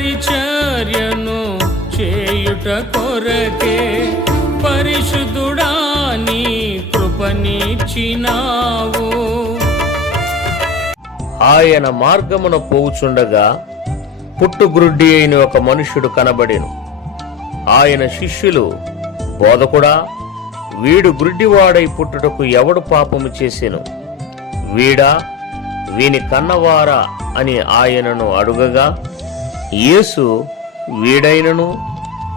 పరిచర్యను చేయుట కొరకే పరిశుద్ధుడా నీ కృపనిచ్చినావు. ఆయన మార్గమున పోవుచుండగా పుట్టుగ్రుడ్డి అయిన ఒక మనుష్యుడు కనబడెను. ఆయన శిష్యులు బోధకుడా వీడు గ్రుడ్డివాడై పుట్టుటకు ఎవడు పాపము చేసెను? వీడా వీని కన్నవారా? అని ఆయనను అడుగగా యేసు వీడైనను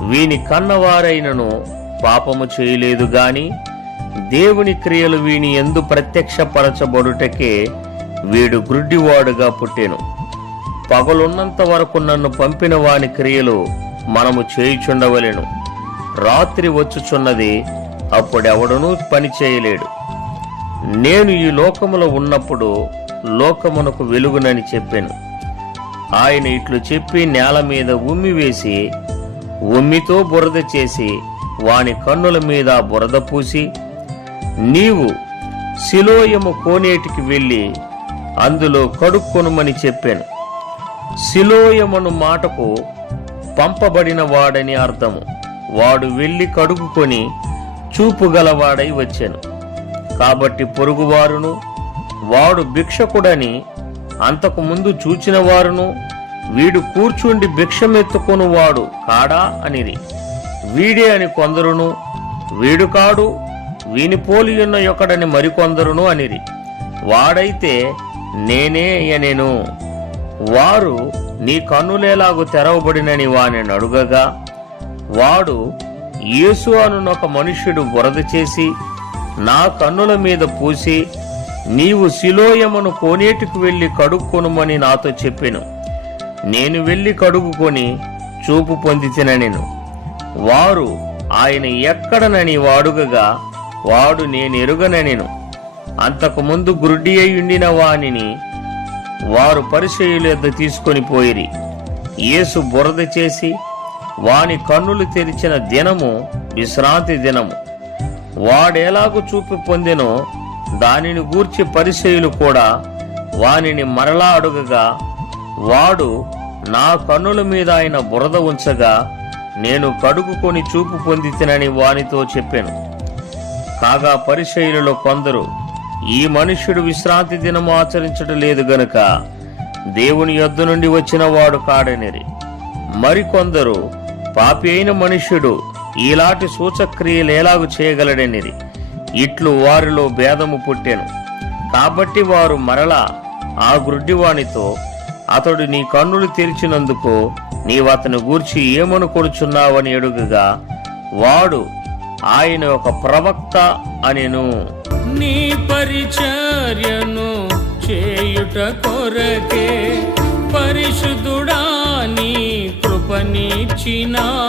వీని కన్నవారైనను పాపము చేయలేదు గాని దేవుని క్రియలు వీని ఎందు ప్రత్యక్షపరచబడుటకే వీడు గ్రుడ్డివాడుగా పుట్టెను. పగలున్నంత వరకు నన్ను పంపిన వాని క్రియలు మనము చేయుచుండవలెను. రాత్రి వచ్చుచున్నది అప్పుడెవడనూ పని చేయలేడు. నేను ఈ లోకములో ఉన్నప్పుడు లోకమునకు వెలుగునని చెప్పాను. ఆయన ఇట్లు చెప్పి నేల మీద ఉమ్మి వేసి ఉమ్మితో బురద చేసి వాని కన్నుల మీద బురద పూసి నీవు శిలోయము కోనేటికి వెళ్ళి అందులో కడుక్కొనుమని చెప్పాను. శిలోయమును మాటకు పంపబడిన వాడని అర్థము. వాడు వెళ్ళి కడుగుకొని చూపుగలవాడై వచ్చాను. కాబట్టి పొరుగువారును వాడు భిక్షకుడని అంతకు ముందు చూచిన వారును వీడు కూర్చుండి భిక్షమెత్తుకొను వాడు కాడా అనిరి. వీడే అని కొందరును వీడు కాడు వీని పోలియున్న యొక్కడని మరికొందరును అనిరి. వాడైతే నేనే అయనెను వారు నీ కన్నులేలాగు తెరవబడినని వాని అడుగగా వాడు యేసు అనునొక మనుష్యుడు బురద చేసి నా కన్నుల మీద పూసి నీవు శిలోయమును కోనేటికి వెళ్ళి కడుక్కొనుమని నాతో చెప్పెను. నేను వెళ్ళి కడుగుకొని చూపు పొందితిననెను వారు ఆయన ఎక్కడనని వాడుగగా వాడు నేనెరుగననెను అంతకు ముందు గురుడి అయ్యుండిన వానిని వారు పరిచయుల యొద్ద తీసుకొని పోయిరి. యేసు బురద చేసి వాని కన్నులు తెరిచిన దినము విశ్రాంతి దినము. వాడెలాగు చూపు పొందెనో దానిని గూర్చి పరిచయులు కూడా వానిని మరలా అడుగగా వాడు నా కన్నుల మీద ఆయన బురద ఉంచగా నేను కడుగుకొని చూపు పొందితినని వానితో చెప్పాను. కాగా పరిచయులలో కొందరు ఈ మనుష్యుడు విశ్రాంతి దినము ఆచరించడం లేదు గనుక దేవుని యొద్ద నుండి వచ్చిన వాడు కాడనిరి. మరికొందరు పాపి అయిన మనుష్యుడు ఈలాంటి సూచక్రియలు ఎలాగు చేయగలడనిరి? ఇట్లు వారిలో భేదము పుట్టెను. కాబట్టి వారు మరలా ఆ గ్రుడ్డివానితో అతడు నీ కన్నులు తెరిచినందుకు నీవు అతని గూర్చి ఏమనుకొడుచున్నావని ఎడుగగా వాడు ఆయన ఒక ప్రవక్త అనెను. నీ పరిచర్యను చేయుట కొరకే పరిశుద్ధుడా నీ కృపనిచ్చినా